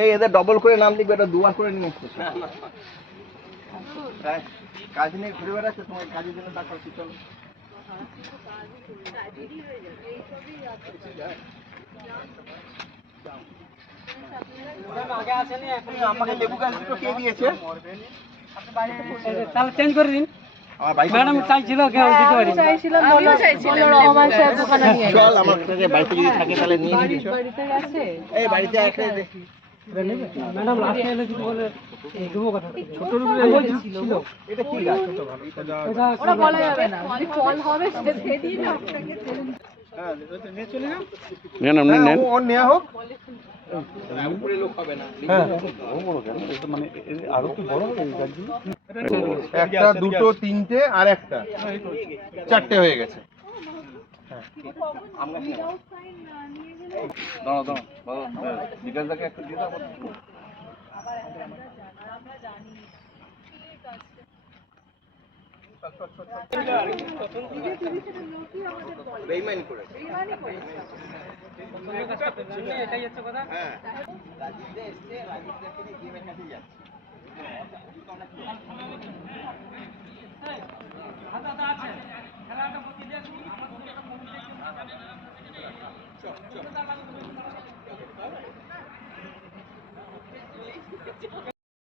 এই এদের ডবল করে নাম লিখবে, এটা দুবার করে নিয়ে এসছে। কাজ নিয়ে ঘুরে বেড়াচ্ছে, তোমার কাজের জন্য টাকা পাচ্ছি, চলো। আমাকে লেবু গাছ দুটো কে দিয়েছে? তাহলে চেঞ্জ করে দিন। ম্যাডাম চাইছিল কেউ দিতে পারি। চল আমার কাছে বাড়িতে যদি থাকে তাহলে নিয়ে নিবি। এই বাড়িতে একটা ম্যাডাম লাস্টে এলে যদি বলে দেবো কথা ছোট ছিল। এটা কি গাছ? ওটা বলা যাবে না, যদি ফল হবে সেটা দিয়ে দিই না আপনাকে। হ্যাঁ নিয়ে চলে যাও। নেন আপনি নেন। ওর নেওয়া হোক। উপরে লোক হবে না। হ্যাঁ বড় কেন এটা, মানে আরো কি বড় হবে এই গাছগুলো? একটা দুটো তিনটে আর একটা চারটে হয়ে গেছে। দাঁড়াও দাঁড়াও বিকাশদাকে একটু দিয়ে দাও। বেইমানি করে এটাই হচ্ছে কথা। হ্যাঁ আছে